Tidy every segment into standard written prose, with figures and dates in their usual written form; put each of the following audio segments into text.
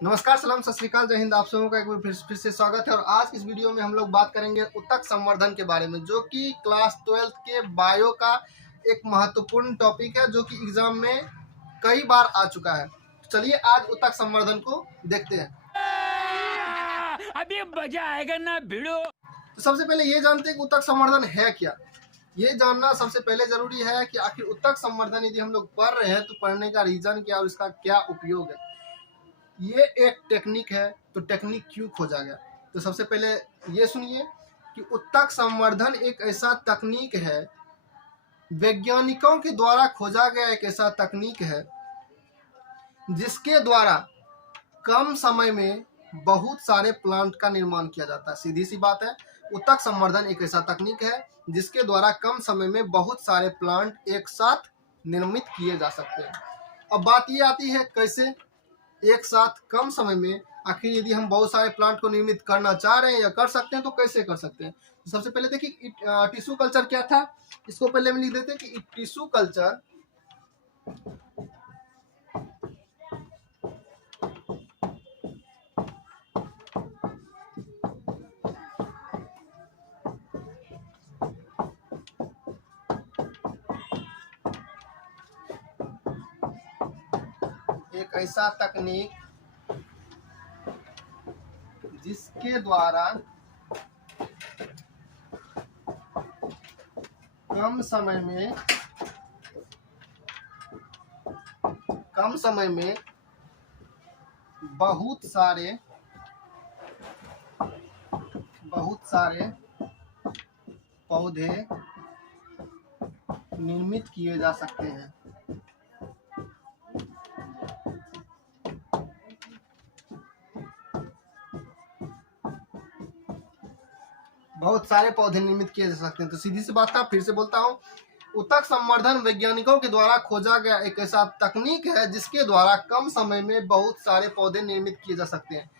नमस्कार, सलाम, सत श्री अकाल, जय हिंद। आप सबों का एक बार फिर से स्वागत है। और आज इस वीडियो में हम लोग बात करेंगे ऊतक संवर्धन के बारे में, जो कि क्लास 12 के बायो का एक महत्वपूर्ण टॉपिक है, जो कि एग्जाम में कई बार आ चुका है। चलिए आज ऊतक संवर्धन को देखते हैं। अभी मजा आएगा ना भिड़ो। तो सबसे पहले ये जानते हैं कि ऊतक संवर्धन है क्या। ये जानना सबसे पहले जरूरी है कि आखिर ऊतक संवर्धन यदि हम लोग पढ़ रहे हैं तो पढ़ने का रीजन क्या और इसका क्या उपयोग है। ये एक टेक्निक है, तो टेक्निक क्यों खोजा गया। तो सबसे पहले ये सुनिए कि ऊतक संवर्धन एक ऐसा तकनीक है, वैज्ञानिकों के द्वारा खोजा गया एक ऐसा तकनीक है जिसके द्वारा कम समय में बहुत सारे प्लांट का निर्माण किया जाता है। सीधी सी बात है, ऊतक संवर्धन एक ऐसा तकनीक है जिसके द्वारा कम समय में बहुत सारे प्लांट एक साथ निर्मित किए जा सकते हैं। अब बात ये आती है कैसे एक साथ कम समय में, आखिर यदि हम बहुत सारे प्लांट को निर्मित करना चाह रहे हैं या कर सकते हैं तो कैसे कर सकते हैं। तो सबसे पहले देखिए टिश्यू कल्चर क्या था। इसको पहले हम लिख देते हैं कि टिश्यू कल्चर एक ऐसा तकनीक जिसके द्वारा कम समय में बहुत सारे पौधे निर्मित किए जा सकते हैं। बहुत सारे पौधे निर्मित किए जा सकते हैं। तो सीधी सी बात है, फिर से बोलता हूँ, ऊतक संवर्धन वैज्ञानिकों के द्वारा खोजा गया एक ऐसा तकनीक है जिसके द्वारा कम समय में बहुत सारे पौधे निर्मित किए जा सकते हैं।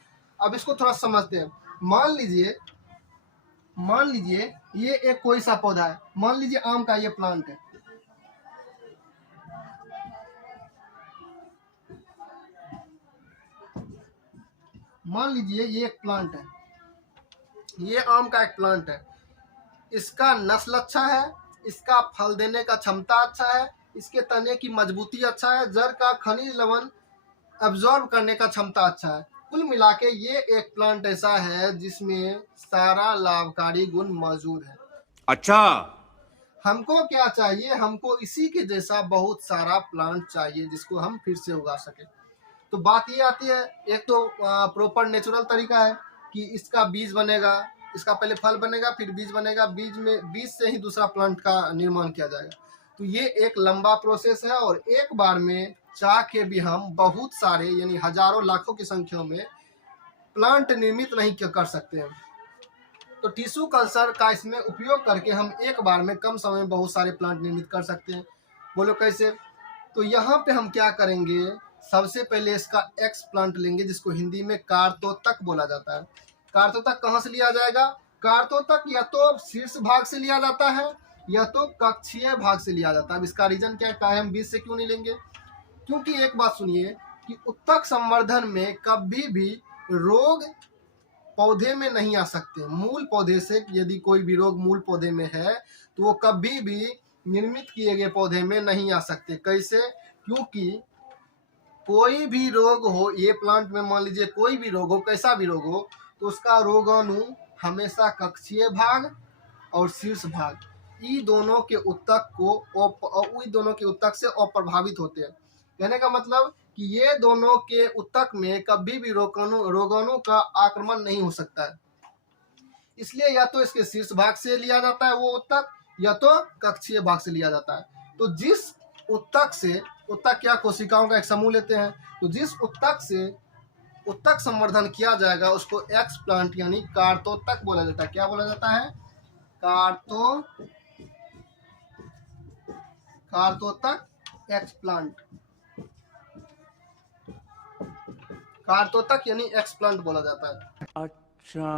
अब इसको थोड़ा समझते हैं। मान लीजिए ये एक कोई सा पौधा है। मान लीजिए आम का ये प्लांट है। मान लीजिए ये एक प्लांट है, ये आम का एक प्लांट है। इसका नस्ल अच्छा है, इसका फल देने का क्षमता अच्छा है, इसके तने की मजबूती अच्छा है, जड़ का खनिज लवण अब्जॉर्ब करने का क्षमता अच्छा है। कुल मिला के ये एक प्लांट ऐसा है जिसमें सारा लाभकारी गुण मौजूद है। अच्छा, हमको क्या चाहिए? हमको इसी के जैसा बहुत सारा प्लांट चाहिए जिसको हम फिर से उगा सके। तो बात ये आती है, एक तो प्रॉपर नेचुरल तरीका है कि इसका बीज बनेगा, इसका पहले फल बनेगा, फिर बीज बनेगा, बीज से ही दूसरा प्लांट का निर्माण किया जाएगा। तो ये एक लंबा प्रोसेस है और एक बार में चाह के भी हम बहुत सारे यानी हजारों लाखों की संख्या में प्लांट निर्मित नहीं कर सकते हैं। तो टिश्यू कल्चर का इसमें उपयोग करके हम एक बार में कम समय में बहुत सारे प्लांट निर्मित कर सकते हैं। बोलो कैसे? तो यहाँ पे हम क्या करेंगे, सबसे पहले इसका एक्स प्लांट लेंगे जिसको हिंदी में कार्तोतक बोला जाता है। कार्तोतक कहाँ से लिया जाएगा? कार्तोतक या तो शीर्ष भाग से लिया जाता है या तो कक्षीय भाग से लिया जाता है। अब इसका रीजन क्या है, हम बीज से क्यों नहीं लेंगे? क्योंकि एक बात सुनिए कि ऊतक संवर्धन में कभी भी रोग पौधे में नहीं आ सकते। मूल पौधे से यदि कोई भी रोग मूल पौधे में है तो वो कभी भी निर्मित किए गए पौधे में नहीं आ सकते। कैसे? क्योंकि कोई भी रोग हो, ये प्लांट में मान लीजिए कोई भी रोग हो, कैसा भी रोग हो, तो उसका रोगाणु हमेशा कक्षीय भाग और शीर्ष भाग ई दोनों के ऊतक से अप्रभावित होते हैं। कहने का मतलब कि ये दोनों के ऊतक में कभी भी रोगाणु का आक्रमण नहीं हो सकता है। इसलिए या तो इसके शीर्ष भाग से लिया जाता है वो ऊतक, या तो कक्षीय भाग से लिया जाता है। तो जिस ऊतक से, ऊतक क्या कोशिकाओं का एक समूह लेते हैं, तो जिस ऊतक से ऊतक संवर्धन किया जाएगा उसको एक्स प्लांट यानी कार्तोतक बोला जाता है। क्या बोला जाता है? कार्तोतक एक्स प्लांट, कार्तोतक यानी एक्स प्लांट बोला जाता है। अच्छा।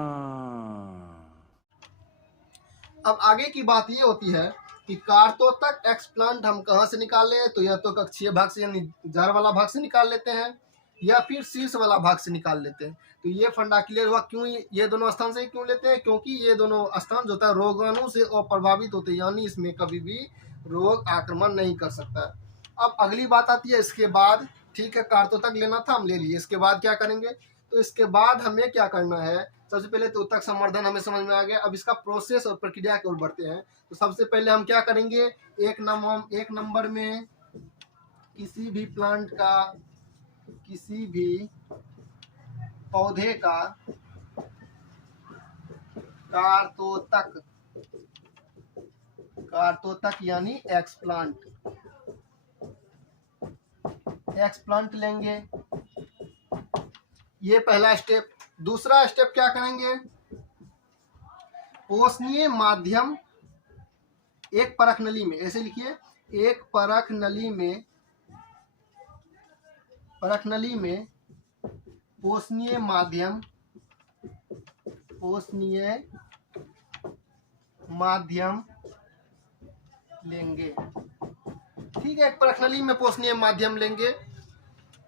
अब आगे की बात ये होती है कि कार्तोतक एक्स प्लांट हम कहाँ से निकालें, तो या तो कक्षीय भाग से यानी जड़ वाला भाग से निकाल लेते हैं, या फिर शीर्ष वाला भाग से निकाल लेते हैं। तो ये फंडा क्लियर हुआ। क्यों ये दोनों स्थान से क्यों लेते हैं? क्योंकि ये दोनों स्थान जो होता है रोगाणु से अप्रभावित होते हैं, यानी इसमें कभी भी रोग आक्रमण नहीं कर सकता है। अब अगली बात आती है इसके बाद, ठीक है, कार्तों तक लेना था, हम ले लिए। इसके बाद क्या करेंगे? तो इसके बाद हमें क्या करना है? सबसे पहले तो उत्तक संवर्धन हमें समझ में आ गया। अब इसका प्रोसेस और प्रक्रिया की ओर बढ़ते हैं। तो सबसे पहले हम क्या करेंगे? एक नंबर में किसी भी प्लांट का, किसी भी पौधे का कार्तोतक यानी एक्सप्लांट लेंगे। ये पहला स्टेप। दूसरा स्टेप क्या करेंगे? पोषणीय माध्यम एक परख नली में, ऐसे लिखिए, एक परख नली में पोषणीय माध्यम लेंगे। ठीक है, एक परख नली में पोषणीय माध्यम लेंगे।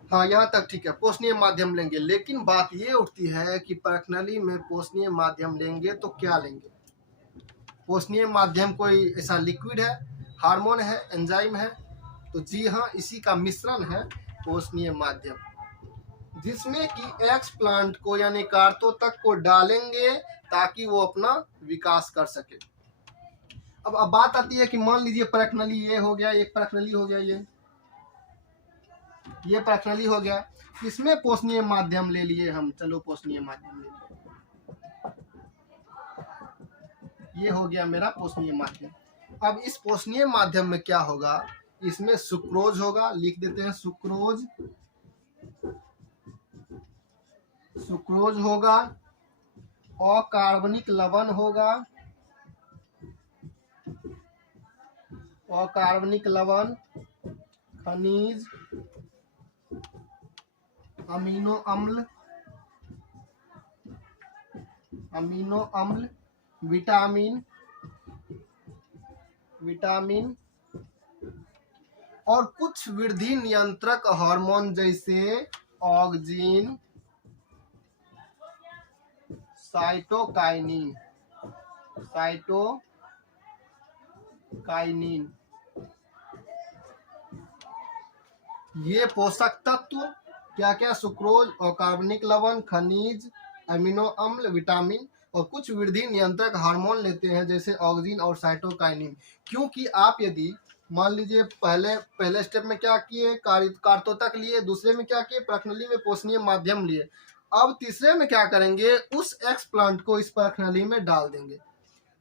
हाँ, यहाँ तक ठीक है, पोषणीय माध्यम लेंगे। लेकिन बात ये उठती है कि परख नली में पोषणीय माध्यम लेंगे तो क्या लेंगे? पोषणीय माध्यम कोई ऐसा लिक्विड है, हार्मोन है, एंजाइम है? तो जी हाँ, इसी का मिश्रण है पोषणीय माध्यम, जिसमें कि एक्स प्लांट को यानी कार्तोतक को डालेंगे ताकि वो अपना विकास कर सके। अब बात आती है कि मान लीजिए परख नली ये हो गया, एक परख नली हो गया, ये परख नली हो गया, इसमें पोषणीय माध्यम ले लिए हम। चलो पोषणीय माध्यम ले लिए, ये हो गया मेरा पोषणीय माध्यम। अब इस पोषणीय माध्यम में क्या होगा? इसमें सुक्रोज होगा, लिख देते हैं सुक्रोज होगा, अकार्बनिक लवण होगा, अकार्बनिक लवण, खनिज, अमीनो अम्ल, विटामिन और कुछ वृद्धि नियंत्रक हार्मोन जैसे ऑक्सिन, साइटोकाइनिन। ये पोषक तत्व क्या क्या? सुक्रोज, अकार्बनिक लवण, खनिज, अमीनो अम्ल, विटामिन और कुछ वृद्धि नियंत्रक हार्मोन लेते हैं जैसे ऑक्सिन और साइटोकाइनिन। क्योंकि आप यदि मान लीजिए पहले स्टेप में क्या किए? कार्तोतक लिए। दूसरे में क्या किए? परख नली में पोषणीय माध्यम लिए। अब तीसरे में क्या करेंगे? उस एक्स प्लांट को इस परख नली में डाल देंगे।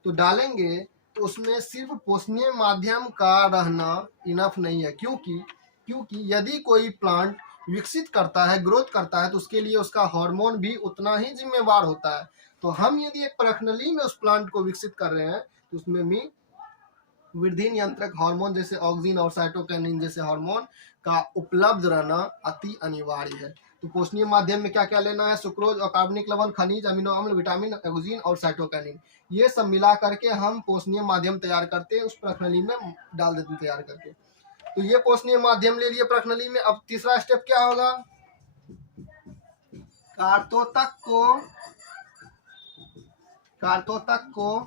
तो डालेंगे तो उसमें सिर्फ पोषणीय माध्यम का रहना इनफ नहीं है। क्योंकि यदि कोई प्लांट विकसित करता है, ग्रोथ करता है, तो उसके लिए उसका हार्मोन भी उतना ही जिम्मेवार होता है। तो हम यदि एक परख नली में उस प्लांट को विकसित कर रहे हैं तो उसमें भी वृद्धि नियंत्रक हार्मोन जैसे ऑक्सिन और साइटोकाइनिन जैसे हार्मोन का उपलब्ध रहना अति अनिवार्य है। तो पोषणीय माध्यम में क्या क्या लेना है? सुक्रोज, अकार्बनिक लवण, खनिज, अमीनो अम्ल, विटामिन, ऑक्सिन और साइटोकाइनिन। ये सब मिला करके हम पोषणीय माध्यम तैयार करते हैं, उस परख नली में डाल देते हैं तैयार करके। तो ये पोषणीय माध्यम ले लिए परख नली में। अब तीसरा स्टेप क्या होगा? कार्तोतक को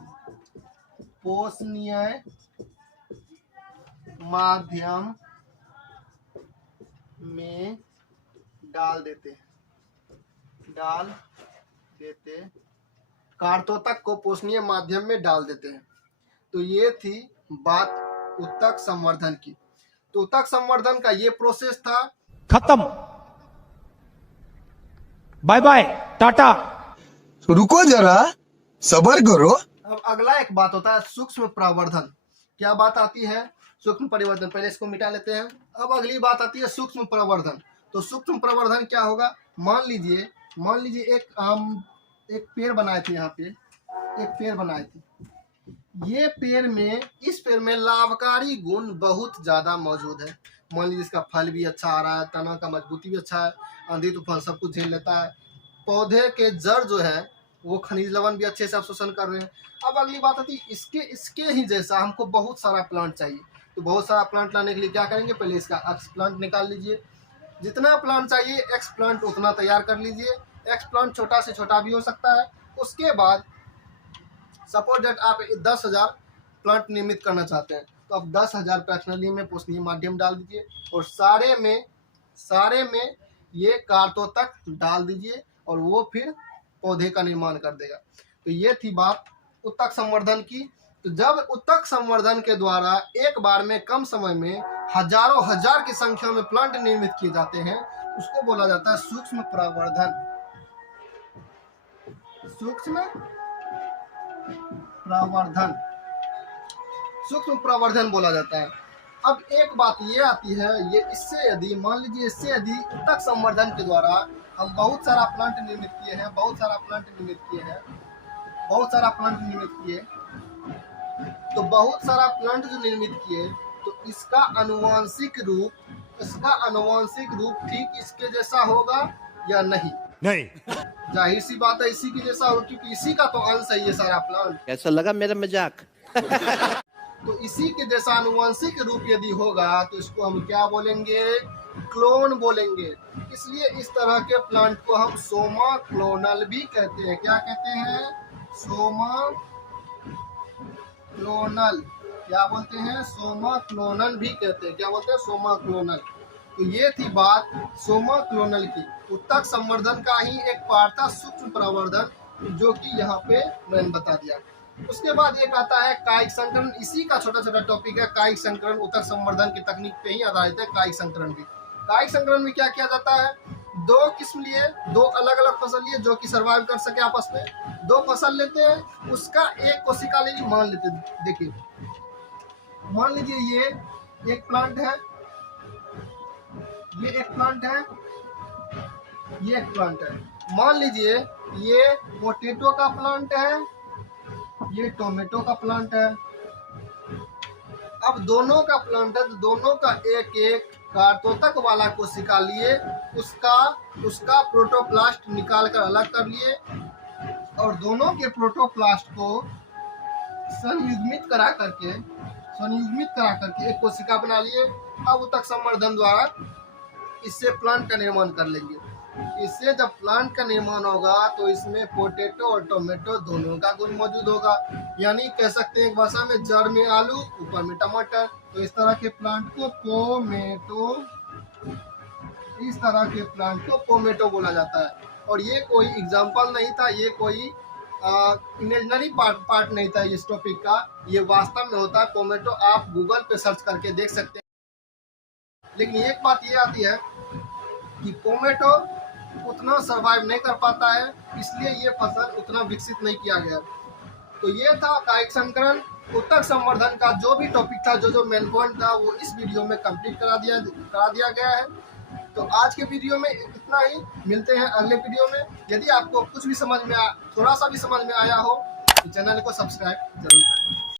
पोषणीय माध्यम में डाल देते हैं। कार्तोतक को पोषणीय माध्यम में डाल देते हैं। तो ये थी बात उत्तक संवर्धन की। तो उत्तक संवर्धन का ये प्रोसेस था। खत्म, बाय बाय, टाटा। रुको जरा, सबर करो। अब अगला एक बात होता है सूक्ष्म प्रवर्धन। क्या बात आती है? सूक्ष्म परिवर्धन। पहले इसको मिटा लेते हैं। अब अगली बात आती है सूक्ष्म प्रवर्धन। तो सूक्ष्म प्रवर्धन क्या होगा? मान लीजिए एक पेड़ बनाए थे, यहाँ पे एक पेड़ बनाए थे। ये इस पेड़ में लाभकारी गुण बहुत ज्यादा मौजूद है। मान लीजिए इसका फल भी अच्छा आ रहा है, तना का मजबूती भी अच्छा है, आंधी तूफान सब कुछ झेल लेता है, पौधे के जड़ जो है वो खनिज लवण भी अच्छे से अवशोषण कर रहे हैं। अब अगली बात आती है इसके ही जैसा हमको बहुत सारा प्लांट चाहिए। तो बहुत सारा प्लांट लाने के लिए क्या करेंगे? पहले इसका एक्स प्लांट निकाल लीजिए। जितना प्लांट चाहिए एक्स प्लांट उतना तैयार कर लीजिए। एक्स प्लांट छोटा से छोटा भी हो सकता है। उसके बाद सपोज दैट आप 10,000 प्लांट निर्मित करना चाहते हैं, तो आप 10,000 पर्सनली में पोषणीय माध्यम डाल दीजिए और सारे में ये कार्तों तक डाल दीजिए और वो फिर पौधे का निर्माण कर देगा। तो ये थी बात उत्तक संवर्धन की। तो जब उत्तक संवर्धन के द्वारा एक बार में कम समय में हजारों हजार की संख्या में प्लांट निर्मित किए जाते हैं, उसको बोला जाता है सूक्ष्म प्रवर्धन। सूक्ष्म प्रवर्धन बोला जाता है। अब एक बात ये आती है, ये इससे यदि मान लीजिए इससे यदि उत्तक संवर्धन के द्वारा हम बहुत सारा प्लांट निर्मित किए, तो बहुत सारा प्लांट जो निर्मित किए, तो इसका अनुवांशिक रूप ठीक इसके जैसा होगा या नहीं? जाहिर सी बात है इसी के जैसा होगा, क्योंकि इसी का तो अंश है ये सारा प्लांट। कैसा लगा मेरा मजाक? तो इसी के जैसा अनुवांशिक रूप यदि होगा तो इसको हम क्या बोलेंगे? क्लोन बोलेंगे। इसलिए इस तरह के प्लांट को हम सोमा क्लोनल भी कहते हैं। क्या कहते हैं? सोमा क्लोनल। क्या बोलते हैं? सोमा क्लोनल भी कहते हैं। क्या बोलते हैं? सोमा क्लोनल। तो ये थी बात सोमा क्लोनल की। उत्तक संवर्धन का ही एक पार्ट था सूक्ष्म प्रवर्धन, जो कि यहाँ पे मैंने बता दिया। उसके बाद एक आता है कायिक संकरण। इसी का छोटा छोटा टॉपिक है कायिक संकरण। उत्तक संवर्धन की तकनीक पे ही आधारित है कायिक संकरण भी। कायिक संकरण में क्या किया जाता है? दो किस्म लिए, दो अलग अलग फसल लिए जो कि सर्वाइव कर सके आपस में। दो फसल लेते हैं, उसका एक कोशिका ले ली। मान लेते, देखिए मान लीजिए ये एक प्लांट है, ये एक प्लांट है, ये एक प्लांट है। मान लीजिए ये पोटैटो का प्लांट है, ये टोमेटो का प्लांट है। अब दोनों का प्लांट है तो दोनों का एक एक कार्तोतक वाला कोशिका लिए, उसका प्रोटोप्लास्ट निकाल कर अलग कर लिए और दोनों के प्रोटोप्लास्ट को संयुग्मित करा करके एक कोशिका बना लिए। अब उत्तक संवर्धन द्वारा इससे प्लांट का निर्माण कर लेंगे। इससे जब प्लांट का निर्माण होगा तो इसमें पोटैटो और टोमेटो दोनों का गुण मौजूद होगा। यानी कह सकते हैं एक भाषा में जड़ में आलू ऊपर में टमाटर। तो इस तरह के प्लांट को पोमेटो बोला जाता है। और ये कोई एग्जाम्पल नहीं था, ये कोई इमेजिनरी पार्ट नहीं था इस टॉपिक का, ये वास्तव में होता है पोमेटो। आप गूगल पे सर्च करके देख सकते हैं। लेकिन एक बात ये आती है कि पोमेटो उतना सरवाइव नहीं कर पाता है, इसलिए ये फसल उतना विकसित नहीं किया गया। तो ये था कायिक संकरण। उत्तक संवर्धन का जो भी टॉपिक था, जो मेन पॉइंट था, वो इस वीडियो में कंप्लीट करा दिया गया है। तो आज के वीडियो में इतना ही। मिलते हैं अगले वीडियो में। यदि आपको कुछ भी थोड़ा सा भी समझ में आया हो तो चैनल को सब्सक्राइब जरूर करें।